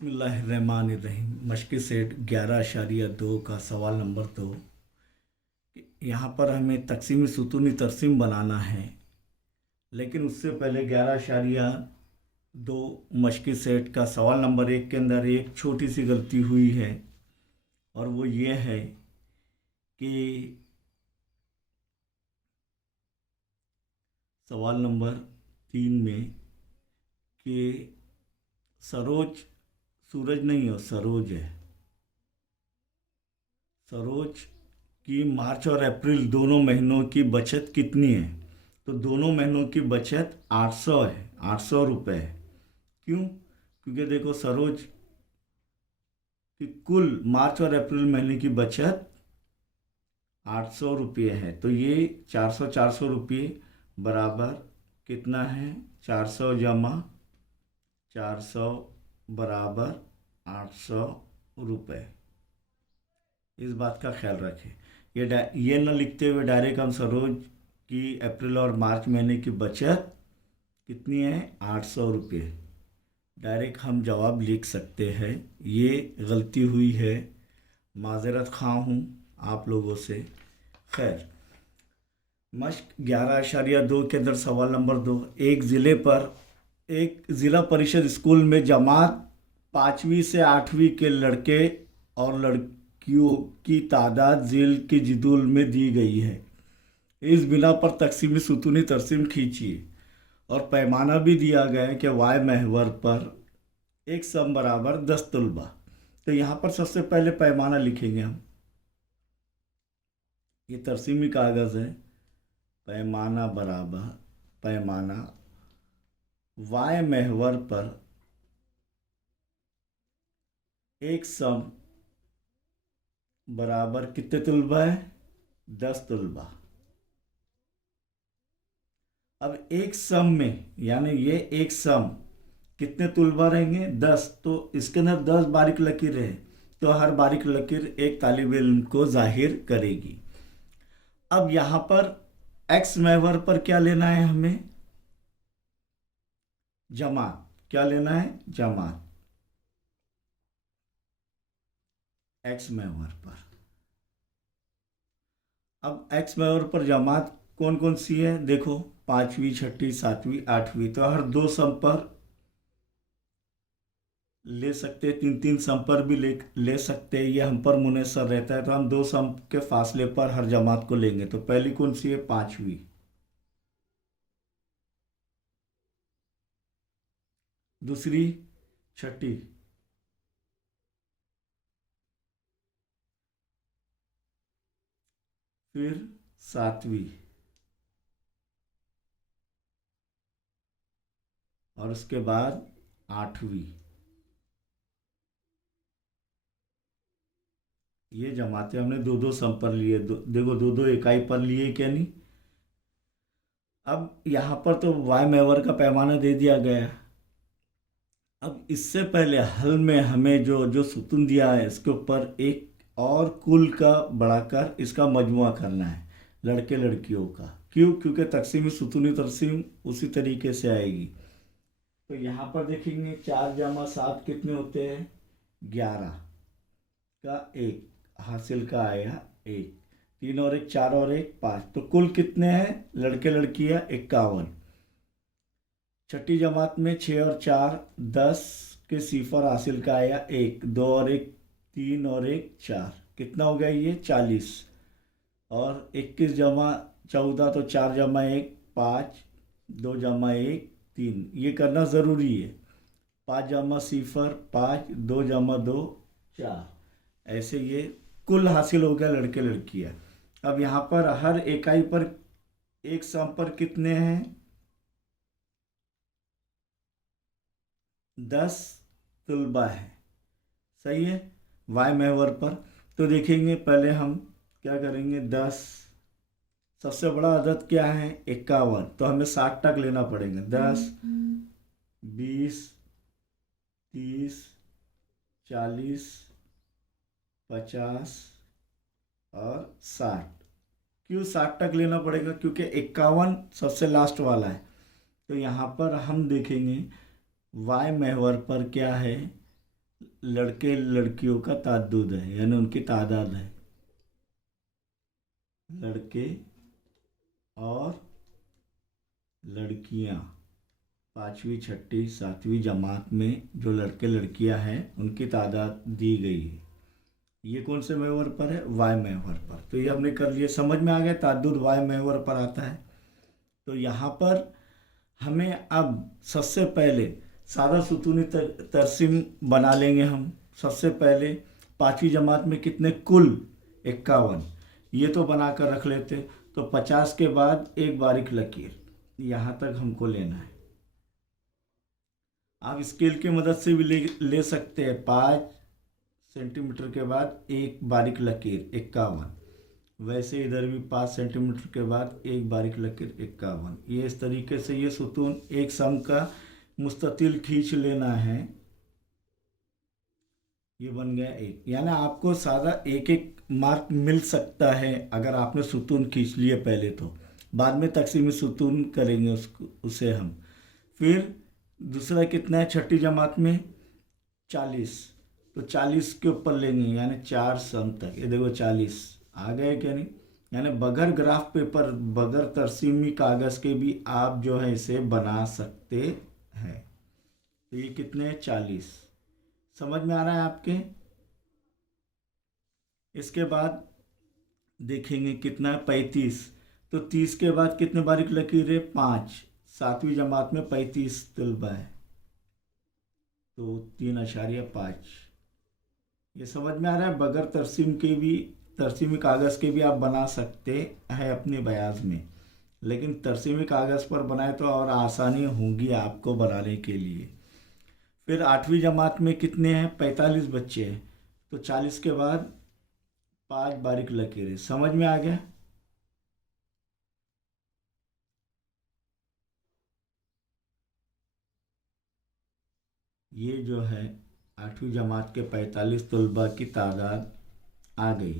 बिस्मिल्लाहिर्रहमानिर्रहीम। मशक़ सेट 11.2 का सवाल नंबर 2। यहाँ पर हमें तक़सीम सुतूनी तरसीम बनाना है, लेकिन उससे पहले 11.2 मशक़ सेट का सवाल नंबर 1 के अंदर एक छोटी सी गलती हुई है, और वो ये है कि सवाल नंबर 3 में कि सरोज सूरज नहीं है, सरोज है। सरोज की मार्च और अप्रैल दोनों महीनों की बचत कितनी है? तो दोनों महीनों की बचत 800 है, 800 रुपये है। क्यों? क्योंकि देखो, सरोज की कुल मार्च और अप्रैल महीने की बचत 800 रुपये है, तो ये 400 रुपये बराबर कितना है? 400 जमा 400 बराबर 800 रुपये। इस बात का ख्याल रखें। ये न लिखते हुए डायरेक्ट हम सरोज की अप्रैल और मार्च महीने की बचत कितनी है? 800 रुपये। डायरेक्ट हम जवाब लिख सकते हैं। ये गलती हुई है, माज़रत ख़्वाह हूँ आप लोगों से। खैर, मशक़ 11.2 के अंदर सवाल नंबर 2। एक ज़िला परिषद स्कूल में जमात 5वीं से 8वीं के लड़के और लड़कियों की तादाद झील के जदूल में दी गई है। इस बिना पर तक़सीम सुतूनी तरसीम खींचिए, और पैमाना भी दिया गया है कि वाई महवर पर एक सम बराबर 10 तुलबा। तो यहाँ पर सबसे पहले पैमाना लिखेंगे हम। ये तरसीमी कागज़ है। पैमाना बराबर पैमाना वाई महवर पर एक सम बराबर कितने तुलबा है? 10 तुलबा। अब एक सम में, यानी ये एक सम कितने तुलबा रहेंगे? 10। तो इसके अंदर 10 बारीक लकीर है, तो हर बारीक लकीर एक तालिब इल्म को जाहिर करेगी। अब यहाँ पर एक्स महवर पर क्या लेना है हमें? जमात। क्या लेना है? जमात। एक्स महवर पर। अब एक्स महवर पर जमात कौन कौन सी है? देखो, 5वीं, 6वीं, 7वीं, 8वीं। तो हर 2 सम पर ले सकते, 3-3 सम पर भी ले सकते हैं। ये हम पर मुनहसर रहता है, तो हम 2 सम के फासले पर हर जमात को लेंगे। तो पहली कौन सी है? 5वीं। दूसरी 6ठी। फिर 7वीं, और उसके बाद 8वीं। ये जमाते हमने 2-2 सम पर लिए। देखो, 2-2 इकाई पर लिए क्या नहीं। अब यहाँ पर तो वाई महवर का पैमाना दे दिया गया। अब इससे पहले हल में हमें जो जो सुतून दिया है, इसके ऊपर एक और कुल का बढ़ाकर इसका मजमुआ करना है, लड़के लड़कियों का। क्यों? क्योंकि तक़सीमी सुतूनी तरसीम उसी तरीके से आएगी। तो यहाँ पर देखेंगे 4 जमा 7 कितने होते हैं? 11 का 1 हासिल का आया 1। 3 और 1 4 और 1 5। तो कुल कितने हैं लड़के लड़कियाँ? 51। 6ठी जमात में 6 और 4 10 के सिफर हासिल का आया 1। 2 और 1 3 और 1 4। कितना हो गया ये? 40। और 21 जमा 14, तो 4 जमा 1 5, 2 जमा 1 3। ये करना ज़रूरी है। 5 जमा सिफर 5, 2 जमा 2 4। ऐसे ये कुल हासिल हो गया लड़के लड़कियाँ। अब यहाँ पर हर इकाई पर एक सम पर कितने हैं? 10 तुलबा है। सही है, वाई महवर पर। तो देखेंगे, पहले हम क्या करेंगे? 10, सबसे बड़ा अदद क्या है? 51। तो हमें 60 तक लेना पड़ेगा। 10 20 30 40 50 और 60। क्यों 60 तक लेना पड़ेगा? क्योंकि 51 सबसे लास्ट वाला है। तो यहाँ पर हम देखेंगे वाई महवर पर क्या है? लड़के लड़कियों का ताद्दुद है, यानी उनकी तादाद है। लड़के और लड़कियां, पांचवी छठी सातवीं जमात में जो लड़के लड़कियां हैं उनकी तादाद दी गई है। ये कौन से महवर पर है? वाय महवर पर। तो ये हमने कर लिया, समझ में आ गया, ताद्दुद वाय महवर पर आता है। तो यहाँ पर हमें अब सबसे पहले सादा सुतूनी तरसीम बना लेंगे हम। सबसे पहले पांचवी जमात में कितने? कुल 51। ये तो बना कर रख लेते। तो 50 के बाद एक बारीक लकीर, यहाँ तक हमको लेना है। आप स्केल की मदद से भी ले सकते हैं। 5 सेंटीमीटर के बाद एक बारीक लकीर 51। वैसे इधर भी 5 सेंटीमीटर के बाद एक बारीक लकीर 51। ये इस तरीके से ये सुतून एक सम का मुस्ततिल खींच लेना है। ये बन गया एक, यानी आपको सादा एक एक मार्क मिल सकता है अगर आपने सुतून खींच लिए पहले। तो बाद में तकसीम सुतून करेंगे उसको, उसे हम। फिर दूसरा कितना है छठी जमात में? 40। तो 40 के ऊपर लेंगे, यानी 4 सम तक। ये देखो 40 आ गए क्या नहीं? यानी बगैर ग्राफ पेपर, बगैर तरसीमी कागज़ के भी आप जो है इसे बना सकते हैं। तो ये कितने हैं? 40। समझ में आ रहा है आपके? इसके बाद देखेंगे कितना है? 35। तो 30 के बाद कितने बारीक लकीर है? 5। सातवीं जमात में 35 तलबा है, तो 3.5। ये समझ में आ रहा है? बगैर तरसीम के भी, तरसीमी कागज़ के भी आप बना सकते हैं अपने बयाज में, लेकिन तरसीमी कागज़ पर बनाए तो और आसानी होगी आपको बनाने के लिए। फिर आठवीं जमात में कितने हैं? 45 बच्चे हैं। तो 40 के बाद 5 बारीक लकीरें। समझ में आ गया? ये जो है आठवीं जमात के 45 तलबा की तादाद आ गई।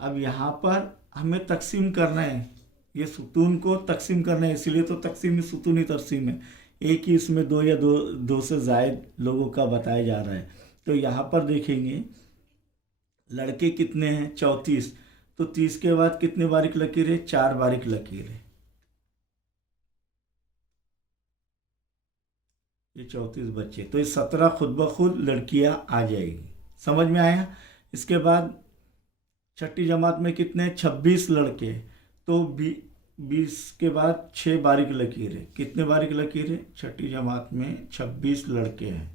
अब यहाँ पर हमें तकसीम करना है, ये सुतून को तकसीम करना है, इसीलिए तो तकसीम सुतूनी तरसीम है। एक ही इसमें दो या दो से ज़ायद लोगों का बताया जा रहा है। तो यहाँ पर देखेंगे लड़के कितने हैं? 34। तो 30 के बाद कितने बारीक लकीरें? 4 बारीक लकीरें। ये 34 बच्चे, तो ये 17 खुद ब खुद लड़कियां आ जाएगी। समझ में आया? इसके बाद छठी जमात में कितने? 26 लड़के। तो 20 के बाद 6 बारीक लकीरें। कितने बारीक लकीरें? छठी जमात में 26 लड़के हैं।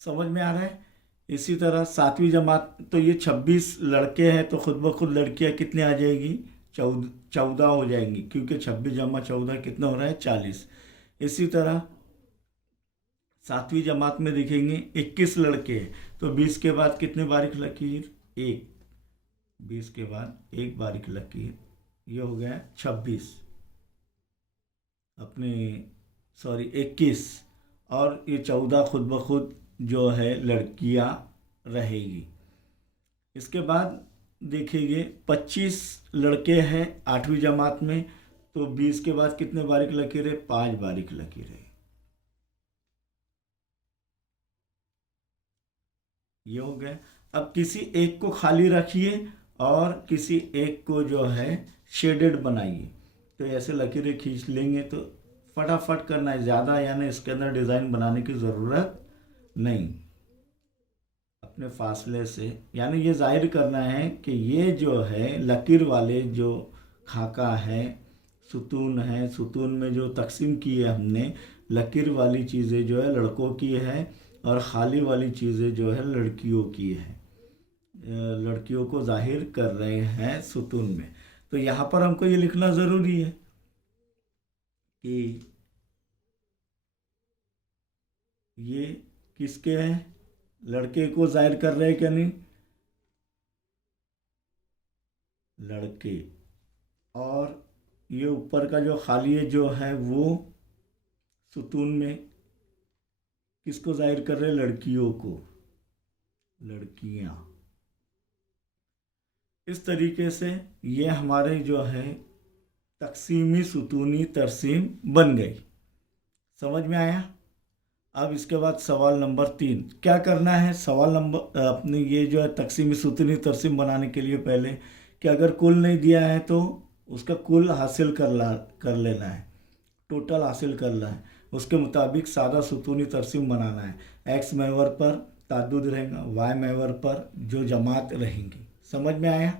समझ में आ रहा है? इसी तरह सातवीं जमात, तो ये 26 लड़के हैं, तो खुद ब खुद लड़कियां कितने आ जाएगी? 14 हो जाएंगी, क्योंकि 26 जमा 14 कितना हो रहा है? 40। इसी तरह सातवीं जमात में देखेंगे 21 लड़के हैं, तो 20 के बाद कितने बारीक लकीर? एक। 20 के बाद एक बारीक लकीर, ये हो गया 26 अपने, सॉरी 21। और ये 14 खुद ब खुद जो है लड़कियां रहेगी। इसके बाद देखेंगे 25 लड़के हैं आठवीं जमात में, तो 20 के बाद कितने बारीक लकीरें? 5 बारीक लकीरें। ये हो गया। अब किसी एक को खाली रखिए और किसी एक को जो है शेडेड बनाइए। तो ऐसे लकीरें खींच लेंगे, तो फटाफट करना है, ज़्यादा यानी इसके अंदर डिज़ाइन बनाने की ज़रूरत नहीं। अपने फासले से, यानी ये जाहिर करना है कि ये जो है लकीर वाले जो खाका है, सुतून है, सुतून में जो तकसीम की है हमने, लकीर वाली चीज़ें जो है लड़कों की है और खाली वाली चीज़ें जो है लड़कियों की है। लड़कियों को जाहिर कर रहे हैं सुतून में। तो यहाँ पर हमको ये लिखना ज़रूरी है कि ये किसके हैं? लड़के को जाहिर कर रहे हैं क्या नहीं? लड़के। और ये ऊपर का जो खाली है जो है वो सुतून में किसको जाहिर कर रहे हैं? लड़कियों को, लड़कियां। इस तरीके से ये हमारे जो है तकसीमी सुतूनी तरसीम बन गई। समझ में आया? अब इसके बाद सवाल नंबर 3 क्या करना है। सवाल नंबर अपने ये जो है तकसीमी सुतूनी तरसीम बनाने के लिए पहले कि अगर कुल नहीं दिया है तो उसका कुल हासिल कर लेना है, टोटल हासिल करना है। उसके मुताबिक सादा सुतूनी तरसीम बनाना है। एक्स महवर पर ताद्दुद रहेगा, वाई महवर पर जो जमात रहेंगी। समझ में आया।